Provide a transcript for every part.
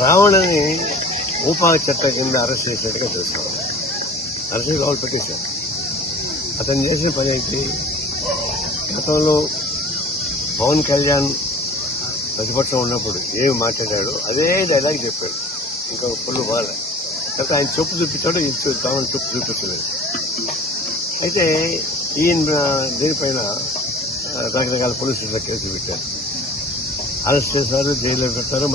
రావణని ఊపాధి చట్టం కింద అరెస్ట్ చేసినట్టుగా తెలుసుకోవాలి. అరెస్ట్ చేసి వాళ్ళు పెట్టేశారు. అతను చేసిన పని ఏంటి? గతంలో పవన్ కళ్యాణ్ ప్రతిపక్షం ఉన్నప్పుడు ఏమి మాట్లాడాడు అదే డైలాగ్ చెప్పాడు. ఇంకొక పుల్లు బాల తర్వాత ఆయన చెప్పు చూపించాడు, కామన్ చెప్పు చూపిస్తలేదు. అయితే ఈయన దీనిపైన రకరకాల పోలీస్ స్టేషన్ కేసులు పెట్టారు. అరెస్ట్ చేశారు, జైల్లో పెట్టారు.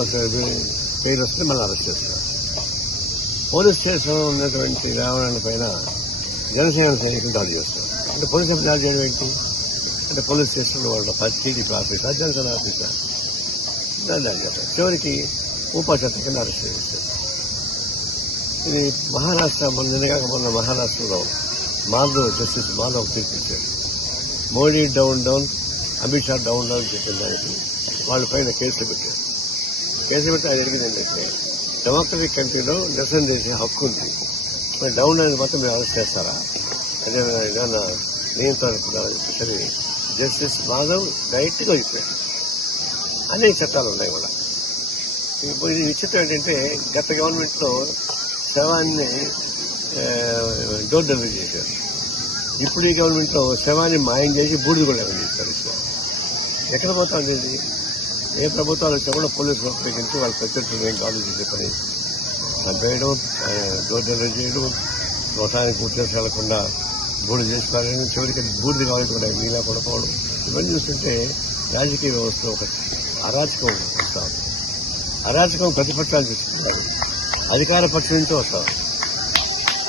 జైలు వస్తే మళ్ళీ అరెస్ట్ చేస్తారు. పోలీస్ స్టేషన్ ఉన్నటువంటి రావణ పైన జనసేన సైనికులు దాడి చేస్తారు. అంటే పోలీసు దాడి చేయడం ఏంటి? అంటే పోలీస్ స్టేషన్లో వాళ్ళ టీడీపీ ఆఫీసా, జనసేన ఆఫీసా దాడి చేస్తారు. చివరికి ఊపా చట్టం కింద అరెస్ట్ చేస్తారు. ఇది మహారాష్ట్ర మొన్న మహారాష్ట్రలో జస్టిస్ మాధవ్ తీర్పిచ్చాడు. Modi down down, Amit Shah down down చెప్పిన దానికి వాళ్ళ పైన కేసులు పెట్టారు. కేసులు పెట్టి ఆయన అడిగింది ఏంటంటే డెమోక్రటిక్ కంట్రీలో నిరసన చేసే హక్కు ఉంది, మరి డౌన్ అనేది మాత్రం మీరు అరెస్ట్ చేస్తారా? అదే ఏదన్నా నియంత్రణ చెప్పేసి జస్టిస్ మాధవ్ డైరెక్ట్గా చెప్పాడు. అనేక చట్టాలు ఉన్నాయి కూడా. ఇది విచిత్రం ఏంటంటే గత గవర్నమెంట్లో శవాన్ని డోర్ డెలివరీ చేశారు. ఇప్పుడు ఈ గవర్నమెంట్లో శవాన్ని మాయం చేసి బూడిద కూడా తీసుకెళ్ళి ఎక్కడ పోతుంది ఇది? ఏ ప్రభుత్వాలు వచ్చా కూడా పోలీసులు ఉపయోగించి వాళ్ళ ప్రత్యర్థులు ఏం కాదు చేసే పని చంపేయడం, డోర్ డెలివరీ చేయడం, మొత్తానికి ఉద్దేశం వెళ్లకుండా బూడిద చేసి పారేయడం, చివరికి బూడిద కావాలంటే కూడా నీలా పడిపోవడం. ఇవన్నీ చూస్తుంటే రాజకీయ వ్యవస్థలో ఒక అరాచకం వస్తాం. అరాచకం ప్రతిపక్షాలు చూస్తున్నారు, అధికార పక్షం నుంచి వస్తాం.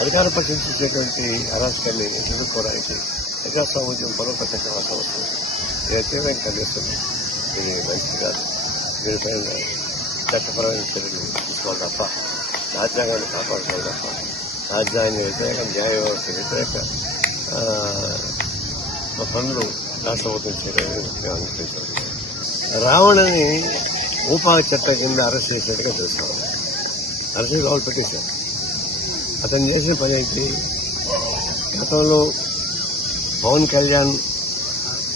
అధికార పక్షం చూసేటువంటి అరాచకాన్ని ఎదుర్కోవడానికి ప్రజాస్వామ్యం బలోపేతం అవసరం వస్తుంది. తీవ్రంగా ఖండిస్తుంది. ఇది మంచిది కాదు. దీనిపైన చట్టపరమైన చర్యలు తీసుకోవాలి తప్ప, రాజ్యాంగాన్ని కాపాడుకోవాలి తప్ప, రాజ్యాంగ వ్యతిరేక, న్యాయ వ్యవస్థ వ్యతిరేక పనులు రాష్ట్ర ప్రభుత్వం చేయడానికి అనుమతించారు. రావణని ఊపాధి చట్టం కింద అరెస్ట్ చేసినట్టుగా తెలుసుకోవాలి. అరెస్ట్ చేసి వాళ్ళు పెట్టేశారు. అతను చేసిన పని ఏంటి? గతంలో పవన్ కళ్యాణ్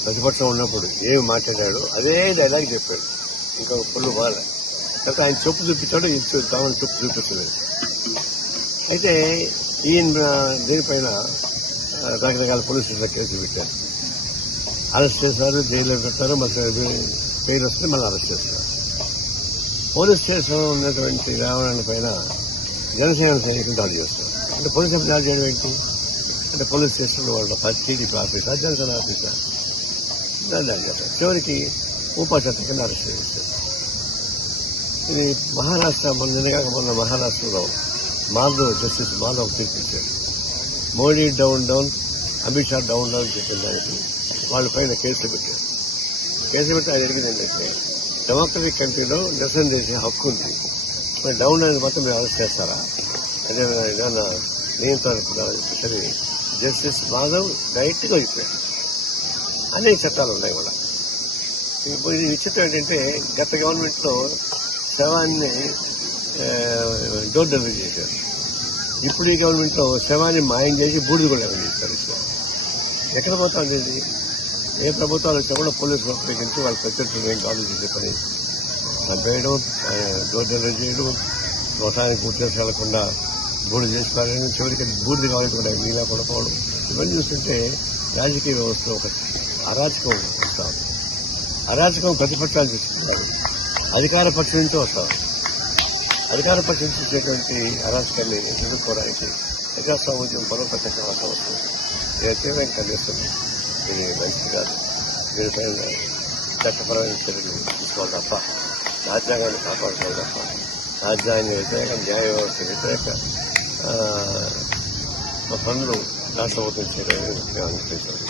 ప్రతిపక్షం ఉన్నప్పుడు ఏమి మాట్లాడాడు అదే డైలాగ్ చెప్పాడు. ఇంకొక పుల్లు బాల తర్వాత ఆయన చెప్పు చూపించాడు, కామన్ చెప్పు చూపిస్తలేదు. అయితే ఈయన దీనిపైన రకరకాల పోలీస్ స్టేషన్ కేసులు పెట్టారు. అరెస్ట్ చేశారు, జైల్లో పెట్టారు. జైలు వస్తే మళ్ళీ అరెస్ట్ చేస్తారు. పోలీస్ స్టేషన్ ఉన్నటువంటి రావణ పైన జనసేన సైనికులు దాడి చేస్తారు. అంటే పోలీసు దాడి చేయడం ఏంటి? అంటే పోలీస్ స్టేషన్లో వాళ్ళ టీడీపీ ఆఫీసా, జనసేన ఆఫీసా దాడి చేస్తారు. చివరికి ఊపా చట్టం కింద అరెస్ట్ చేస్తారు. ఇది మహారాష్ట్ర మొన్న మహారాష్ట్రలో జస్టిస్ మాధవ్ తీర్పిచ్చాడు. Modi down down, Amit Shah down down చెప్పిన దానికి వాళ్ళ పైన కేసులు పెట్టారు. కేసులు పెట్టి ఆయన అడిగింది ఏంటంటే డెమోక్రటిక్ కంట్రీలో నిరసన చేసే హక్కు ఉంది, మరి డౌన్ అనేది మాత్రం మీరు అరెస్ట్ చేస్తారా? అదే ఏదన్నా నియంత్రణ చెప్పేసి జస్టిస్ మాధవ్ డైరెక్ట్గా చెప్పాడు. అనేక చట్టాలు ఉన్నాయి కూడా. ఇది విచిత్రం ఏంటంటే గత గవర్నమెంట్లో శవాన్ని డోర్ డెలివరీ చేశారు. ఇప్పుడు ఈ గవర్నమెంట్లో శవాన్ని మాయం చేసి బూడిద కూడా తీసుకెళ్ళి ఎక్కడ పోతుంది ఇది? ఏ ప్రభుత్వాలు వచ్చా కూడా పోలీసులు ఉపయోగించి వాళ్ళ ప్రత్యర్థులు ఏం కాదు చేసే పని చంపేయడం, డోర్ డెలివరీ చేయడం, మొత్తానికి ఉద్దేశం వెళ్లకుండా బూడిద చేసి పారేయడం, చివరికి బూడిద కావాలంటే కూడా నీలా పడిపోవడం. ఇవన్నీ చూస్తుంటే రాజకీయ వ్యవస్థలో ఒక అరాచకం వస్తాం. అరాచకం ప్రతిపక్షాలు చూస్తున్నారు, అధికార పక్షం నుంచి వస్తాం. అధికార పక్షం చూసేటువంటి అరాచకాన్ని ఎదుర్కోవడానికి ప్రజాస్వామ్యం బలోపేతం అవసరం వస్తుంది. తీవ్రంగా ఖండిస్తుంది. ఇది మంచిది కాదు. దీనిపైన చట్టపరమైన చర్యలు తీసుకోవాలి తప్ప, రాజ్యాంగాన్ని కాపాడుకోవాలి తప్ప, రాజ్యాంగ వ్యతిరేక, న్యాయ వ్యవస్థ వ్యతిరేక పనులు రాష్ట్ర ప్రభుత్వం చేయడానికి అనుమతించారు.